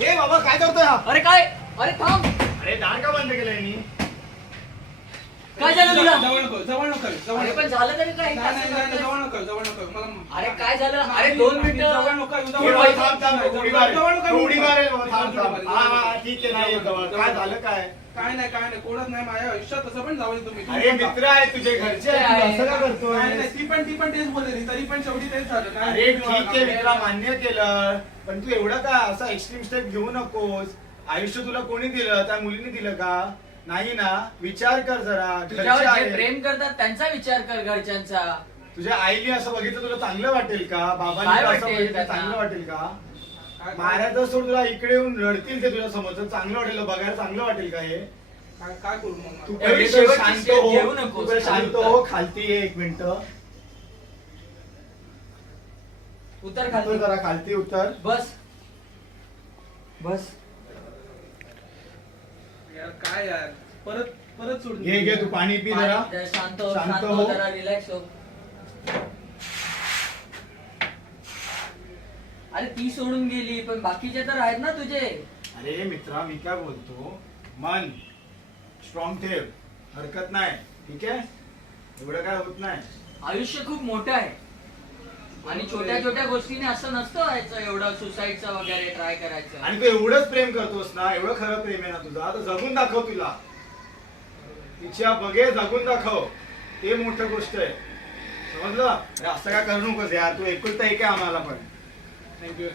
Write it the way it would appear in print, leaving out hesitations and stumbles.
हे बाबा काय करतोय हा? अरे काय? अरे थांब. अरे दार का बंद केलंय मी? काय झालं तुला? जवळ नको अरे पण झालं तरी काय? जवळ नको मला अरे काय झालं? अरे 2 मिनिटं. जवळ नको हे बाबा, थांब थांब उडी मारेल. जवळ नको उडी मारेल बाबा, थांब थांब. हा ठीक आहे नाही येत जवळ. काय झालं काय? काय नाही कोणच नाही माझ्या आयुष्यात असं पण जावं तुम्ही अरे मित्र आहे तुझे घरचे आहे, तू असं का करतोय? नाही, ती पण तेच बोलली तरी पण शेवटी तेच झालं काय अरे ठीक आहे मित्रा मान्य केलं पण तू एवढं का असा एक्स्ट्रीम स्टेप घेऊ नकोस. आयुष्य तुला कोणी दिलं? त्या मुलीने दिलं का? नाही ना. विचार कर जरा. तुझ्यावर घरचे जे आहे. प्रेम करतात त्यांचा विचार कर, घरच्यांचा. तुझ्या आईने असं बघितलं तुला चांगलं वाटेल का? बाबांनी काय असं वाटेल बघितलं त्यांना? चांगलं वाटेल का? महाराज सोड तुला इकडे येऊन रडतील ते तुझ्या समोर चांगलं वाटेल बघायला चांगलं वाटेल का हे? काय करू मग तू आता? पहिले तर शेवटची शांत step हो. घेऊ तू नकोस. पहिले शांत हो. खालती ये 1 मिनिट. उतर उतर खाली. जरा खालती उतर. बस. बस. यार काय यार परत सोडून घे घे तू पाणी पी जरा. पाणी- शांत हो, शांत शांत हो. हो, जरा रिलॅक्स हो. अरे ती सोडून गेली पण बाकीचे तर आहेत ना तुझे. अरे मित्रा मी काय बोलतो मन स्ट्रॉंग ठेव. हरकत नाही ठीक आहे. एवढं काय होत नाही. आयुष्य खूप मोठं आहे आणि छोट्या छोट्या गोष्टीने असं नसतं व्हायचं. एवढं सुसाईडचं वगैरे ट्राय करायचं. आणि तू एवढंच प्रेम करतोस ना. एवढं खरं प्रेम आहे ना तुझं. आता जगून दाखव तिला. तिच्या बघे जगून दाखव. ते मोठं गोष्ट आहे समजलं. अरे असं काय करू नकोस यार. तू एकुलता एक आहे आम्हाला पण. थँक्यू